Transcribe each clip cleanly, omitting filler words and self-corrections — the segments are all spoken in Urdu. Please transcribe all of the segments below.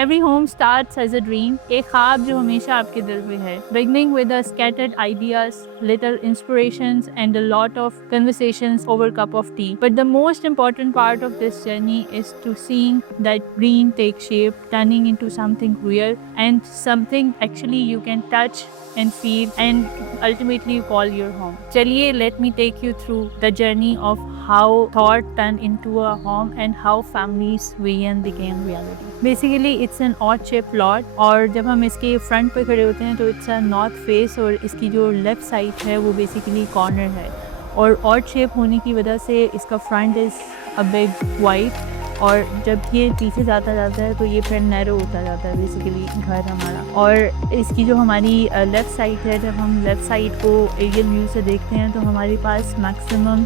Every home starts as a dream, ایک خواب جو ہمیشہ آپ کے دل میں ہے. Beginning with the scattered ideas, little inspirations and a lot of conversations over a cup of tea. But the most important part of this journey is to seeing that dream take shape, turning into something real and something actually you can touch and feel and ultimately call your home. چلیے let me take you through the journey of how thought turned into a home and how family's vision became reality. Basically it's an odd shaped lot اور جب ہم اس کے فرنٹ پہ کھڑے ہوتے ہیں تو it's a north face اور اس کی جو لیفٹ سائڈ ہے وہ بیسیکلی کارنر ہے اور آڈ شیپ ہونے کی وجہ سے اس کا front is a big wide اور جب یہ پیچھے جاتا ہے تو یہ پھر نیرو ہوتا جاتا ہے بیسیکلی گھر ہمارا. اور اس کی جو ہماری لیفٹ سائڈ ہے جب ہم لیفٹ سائڈ کو ایریل ویو سے دیکھتے ہیں تو ہمارے پاس میکسیمم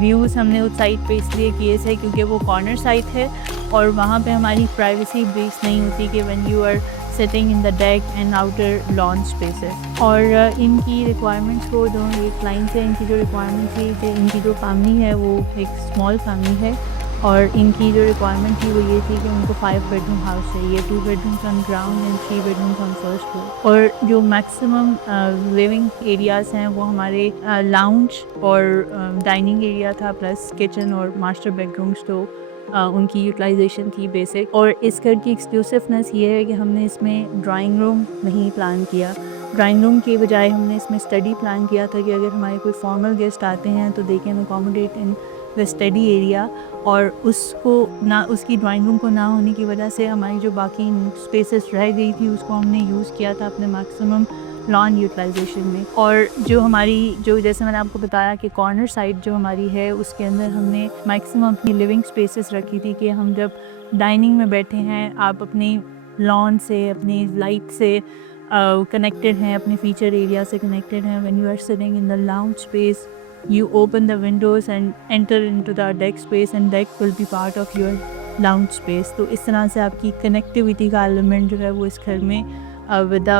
ویوز ہم نے اس سائڈ پہ اس لیے کیے تھے کیونکہ وہ کارنر سائڈ ہے اور وہاں پہ ہماری پرائیویسی بریچ نہیں ہوتی کہ when you are sitting in the deck and outer lawn spaces. اور ان کی ریکوائرمنٹس کو جو یہ کلائنٹس ہیں ان کی جو ریکوائرمنٹ تھی کہ ان کی جو فیملی ہے وہ ایک اسمال فیملی ہے اور ان کی جو ریکوائرمنٹ تھی وہ یہ تھی کہ ان کو 5 bedroom ہاؤس چاہیے, 2 bedrooms on ground and 3 bedrooms on first floor. اور جو میکسیمم لیونگ ایریاز ہیں وہ ہمارے لاؤنج اور ڈائننگ ایریا تھا پلس کچن اور ماسٹر بیڈ رومس تو ان کی یوٹیلائزیشن تھی بیسک. اور اس گھر کی ایکسکلوسیونیس یہ ہے کہ ہم نے اس میں ڈرائنگ روم نہیں پلان کیا. ڈرائنگ روم کے بجائے ہم نے اس میں اسٹڈی پلان کیا تھا کہ اگر ہمارے کوئی فارمل گیسٹ آتے ہیں تو they can accommodate in the study area. اور اس کو نہ اس کی ڈرائنگ روم کو نہ ہونے کی وجہ سے ہماری جو باقی اسپیسز رہ گئی تھی اس کو ہم نے یوز کیا تھا اپنے میکسیمم لان یوٹیلائزیشن میں. اور جو ہماری جو جیسے میں نے آپ کو بتایا کہ کارنر سائڈ جو ہماری ہے اس کے اندر ہم نے میکسیمم اپنی لیونگ اسپیسز رکھی تھی کہ ہم جب ڈائننگ میں بیٹھے ہیں آپ اپنی لان سے اپنی لائٹ سے کنیکٹڈ ہیں, اپنے فیچر ایریا سے کنیکٹڈ ہیں. When you are sitting in the lounge space you open the windows and enter into the deck space and deck will be part of your lounge space. تو اس طرح سے آپ کی کنیکٹیوٹی کا ایلیمنٹ جو ہے وہ اس گھر میں with the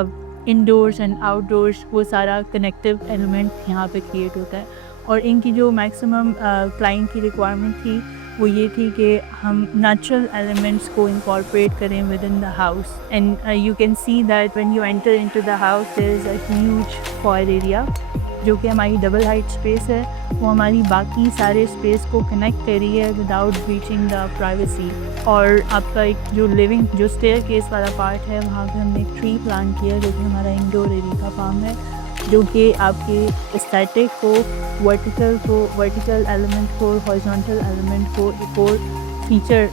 indoors and outdoors وہ سارا کنیکٹیو ایلیمنٹ یہاں پہ کریٹ ہوتا ہے. اور ان کی جو میکسیمم کلائنٹ کی ریکوائرمنٹ تھی وہ یہ تھی کہ ہم نیچرل ایلیمنٹس کو انکارپوریٹ کریں within the house. And you can see that when you enter into the house there is a huge fire area جو کہ ہماری ڈبل ہائٹ اسپیس ہے, وہ ہماری باقی سارے اسپیس کو کنیکٹ کر رہی ہے وداؤٹ بریچنگ دا پرائیویسی. اور آپ کا ایک جو لیونگ جو اسٹیئر کیس والا پارٹ ہے وہاں پہ ہم نے ایک ٹری پلان کیا جو کہ ہمارا انڈور ایریا کا فارم ہے جو کہ آپ کے اسٹیٹک کو ورٹیکل ایلیمنٹ کو ہارزونٹل ایلیمنٹ کو ایک اور فیچر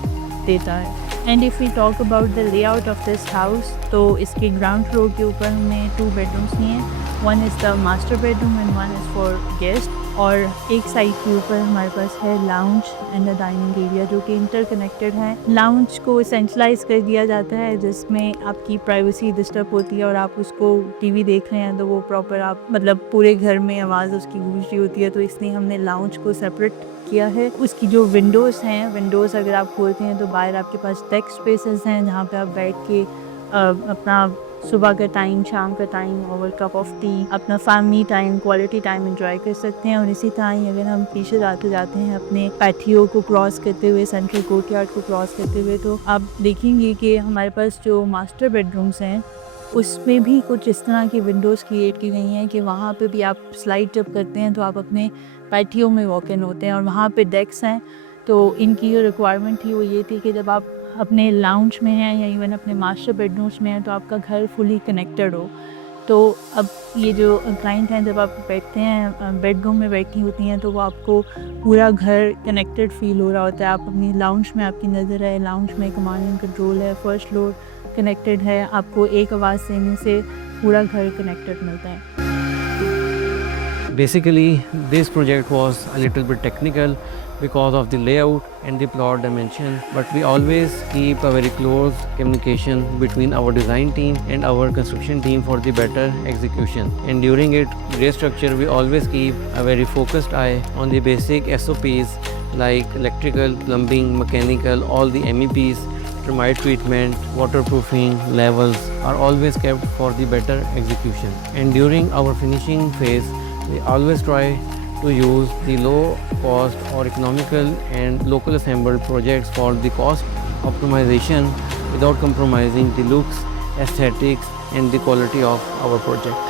دیتا ہے. And if we talk about the layout of this house تو اس کے گراؤنڈ فلور کے اوپر ہم نے 2 bedrooms لیے ہیں. One is the master bedroom and one is for guest. اور ایک سائڈ کے اوپر ہمارے پاس ہے lounge and a dining area جو کہ انٹر کنیکٹڈ ہیں. لاؤنج کو سینٹرلائز کر دیا جاتا ہے جس میں آپ کی پرائیویسی ڈسٹرب ہوتی ہے اور آپ اس کو ٹی وی دیکھ رہے ہیں تو وہ پراپر آپ مطلب پورے گھر میں آواز اس کی گونج رہی ہوتی ہے, تو اس لیے ہم نے لاؤنج کو سپریٹ کیا ہے. اس کی جو ونڈوز ہیں, ونڈوز اگر آپ کھولتے ہیں تو باہر آپ کے پاس ڈیک اسپیسز ہیں جہاں پہ آپ بیٹھ کے اپنا صبح کا ٹائم, شام کا time, over cup of tea, اپنا family time, quality time enjoy کر سکتے ہیں. اور اسی طرح ہی اگر ہم پیچھے جاتے ہیں اپنے پیٹیو کو کراس کرتے ہوئے, سینٹرل کورٹ یارڈ کو کراس کرتے ہوئے, تو آپ دیکھیں گے کہ ہمارے پاس جو ماسٹر بیڈ رومس ہیں اس میں بھی کچھ اس طرح کی ونڈوز کریٹ کی گئی ہیں کہ وہاں پہ بھی آپ سلائڈ جب کرتے ہیں تو آپ اپنے پیٹیو میں واک ان ہوتے ہیں اور وہاں پہ ڈیکس ہیں. تو ان کی جو ریکوائرمنٹ تھی وہ یہ تھی کہ جب آپ اپنے لاؤنج میں ہیں یا ایون اپنے ماسٹر بیڈ رومس میں ہیں تو آپ کا گھر فلی کنیکٹڈ ہو. تو اب یہ جو کلائنٹ ہیں جب آپ بیٹھتے ہیں بیڈ روم میں بیٹھی ہوتی ہیں تو وہ آپ کو پورا گھر کنیکٹڈ فیل ہو رہا ہوتا ہے. آپ اپنی لاؤنج میں آپ کی نظر ہے, لاؤنج میں کمانڈ اینڈ کنٹرول ہے, فرسٹ فلور کنیکٹڈ ہے, آپ کو ایک آواز دینے سے پورا گھر کنیکٹڈ ملتا ہے. Basically, this project was a little bit technical because of the layout and the plot dimension, but we always keep a very close communication between our design team and our construction team for the better execution. And during it restructure, we always keep a very focused eye on the basic SOPs like electrical, plumbing, mechanical, all the MEPs, termite treatment, waterproofing levels are always kept for the better execution. And during our finishing phase, we always try to use the low cost or economical and local assembled projects for the cost optimization without compromising the looks, aesthetics and the quality of our project.